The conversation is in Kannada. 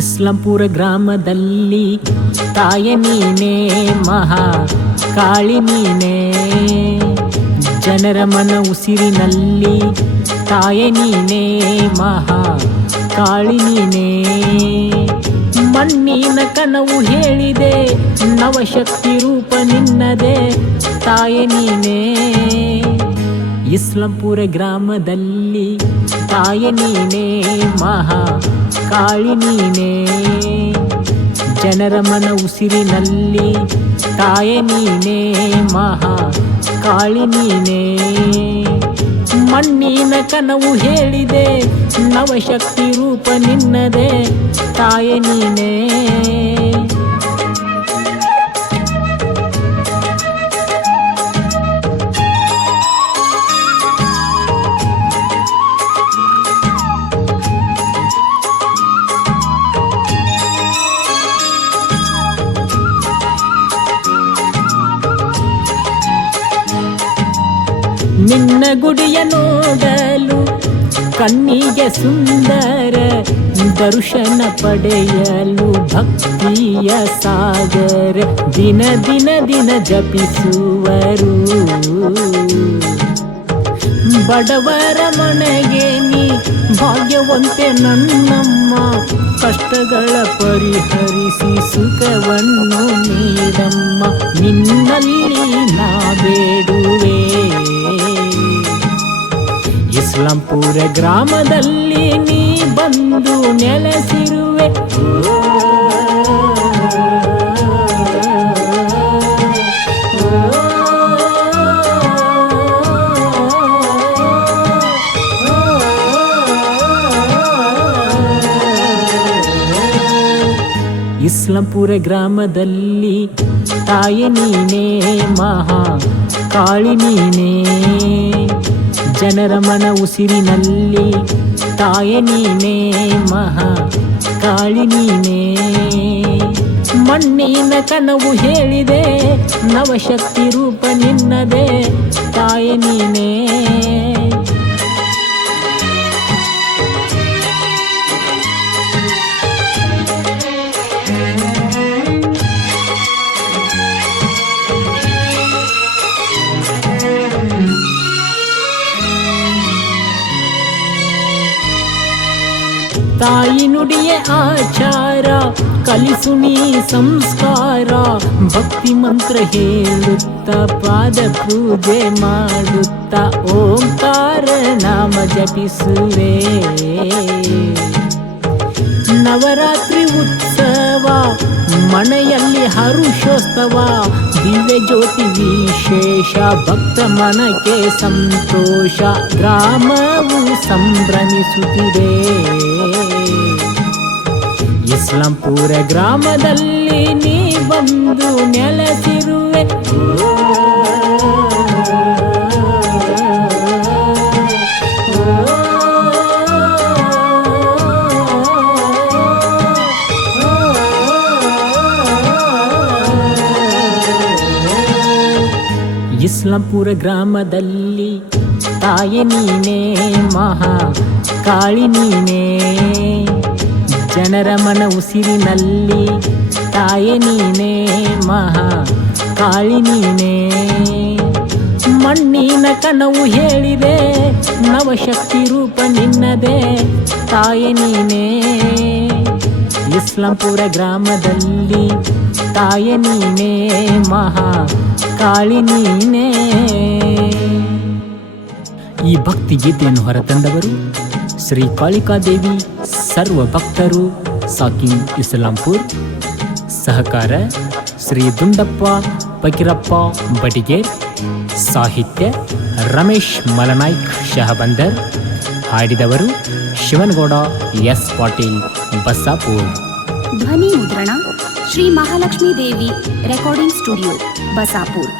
ಇಸ್ಲಾಂಪುರ ಗ್ರಾಮದಲ್ಲಿ ತಾಯ ನೀನೇ ಮಹಾ ಕಾಳಿ ನೀನೇ, ಜನರ ಮನ ಉಸಿರಿನಲ್ಲಿ ತಾಯ ನೀನೇ ಮಹಾ ಕಾಳಿ ನೀನೇ. ಮಣ್ಣಿನ ಕನವು ಹೇಳಿದೆ ನವಶಕ್ತಿ ರೂಪ ನಿನ್ನದೇ ತಾಯ ನೀನೇ. ಇಸ್ಲಾಂಪುರ ಗ್ರಾಮದಲ್ಲಿ ತಾಯ ನೀನೇ ಮಹಾ ಕಾಳಿ ನೀನೇ, ಜನರ ಮನ ಉಸಿರಿನಲ್ಲಿ ತಾಯ ನೀನೇ ಮಹಾ ಕಾಳಿ ನೀನೇ. ಮಣ್ಣಿನ ಕನವು ಹೇಳಿದೆ ನವಶಕ್ತಿ ರೂಪ ನಿನ್ನದೇ ತಾಯ ನೀನೇ. ನಿನ್ನ ಗುಡಿಯ ನೋಡಲು ಕಣ್ಣಿಗೆ ಸುಂದರ, ದರ್ಶನ ಪಡೆಯಲು ಭಕ್ತಿಯ ಸಾಗರ, ದಿನ ದಿನ ದಿನ ಜಪಿಸುವರು. ಬಡವರ ಮನೆಗೆ ನೀ ಭಾಗ್ಯವಂತೆ ನನ್ನಮ್ಮ, ಕಷ್ಟಗಳ ಪರಿಹರಿಸಿ ಸುಖವನ್ನು ನೀಡಮ್ಮ. ನಿನ್ನಲ್ಲಿ ನಾ ಬೇಡುವೆ, ಇಸ್ಲಾಂಪುರ ಗ್ರಾಮದಲ್ಲಿ ನೀ ಬಂದು ನೆಲೆಸಿರುವೆ. ಇಸ್ಲಾಂಪುರ ಗ್ರಾಮದಲ್ಲಿ ತಾಯ ನೀನೇ ಮಹಾ ಕಾಳಿ ನೀನೇ, ಜನರ ಮನ ಉಸಿರಿನಲ್ಲಿ ತಾಯ ನೀನೇ ಮಹಾ ಕಾಳಿ ನೀನೇ. ಮಣ್ಣಿನ ಕನವು ಹೇಳಿದೆ ನವಶಕ್ತಿ ರೂಪ ನಿನ್ನದೇ ತಾಯ ನೀನೇ. ತಾಯಿ ನುಡಿಯ ಆಚಾರ ಕಲಿಸು ನೀ ಸಂಸ್ಕಾರ, ಭಕ್ತಿ ಮಂತ್ರ ಹೇಳುತ್ತಾ ಪಾದ ಪೂಜೆ ಮಾಡುತ್ತಾ ಓಂಕಾರ ನಾಮ ಜಪಿಸುವೆ. ನವರಾತ್ರಿ ಉತ್ಸವ ಮನೆಯಲ್ಲಿ ಹರುಷೋತ್ಸವ, ದಿವ್ಯ ಜ್ಯೋತಿ ವಿಶೇಷ, ಭಕ್ತ ಮನಕ್ಕೆ ಸಂತೋಷ, ಗ್ರಾಮವು ಸಂಭ್ರಮಿಸುತ್ತಿದೆ. ಇಸ್ಲಾಂಪುರ ಗ್ರಾಮದಲ್ಲಿ ನೀ ಬಂದು ನೆಲೆಸಿರುವೆ. ಇಸ್ಲಾಂಪುರ ಗ್ರಾಮದಲ್ಲಿ ತಾಯ ನೀನೇ ಮಹಾ ಕಾಳಿ ನೀನೇ, ಜನರ ಮನ ಉಸಿರಿನಲ್ಲಿ ತಾಯ ನೀನೇ ಮಹಾ ಕಾಳಿ ನೀನೇ. ಮಣ್ಣಿನ ಕನವು ಹೇಳಿದೆ ನವಶಕ್ತಿ ರೂಪ ನಿನ್ನದೇ ತಾಯ ನೀನೇ. ಇಸ್ಲಾಂಪುರ ಗ್ರಾಮದಲ್ಲಿ ತಾಯ ನೀನೇ ಮಹಾ ಕಾಳಿ ನೀನೇ. ಈ ಭಕ್ತಿ ಗೀತೆಯನ್ನು ಹೊರತಂದವರು ಶ್ರೀ ಕಾಳಿಕಾದೇವಿ ಸರ್ವ ಭಕ್ತರು ಸಾಕಿನ್ ಇಸ್ಲಾಂಪುರ್. ಸಹಕಾರ ಶ್ರೀ ದುಂಡಪ್ಪ ಫಕೀರಪ್ಪ ಬಡಿಗೇರ್. ಸಾಹಿತ್ಯ ರಮೇಶ್ ಮಲನಾಯ್ಕ್ ಶಹಬಂದರ್. ಹಾಡಿದವರು ಶಿವನಗೌಡ ಎಸ್ ಪಾಟೀಲ್ ಬಸಾಪುರ್. ಧ್ವನಿ ಮುದ್ರಣ ಶ್ರೀ ಮಹಾಲಕ್ಷ್ಮೀ ದೇವಿ ರೆಕಾರ್ಡಿಂಗ್ ಸ್ಟುಡಿಯೋ ಬಸಾಪುರ್.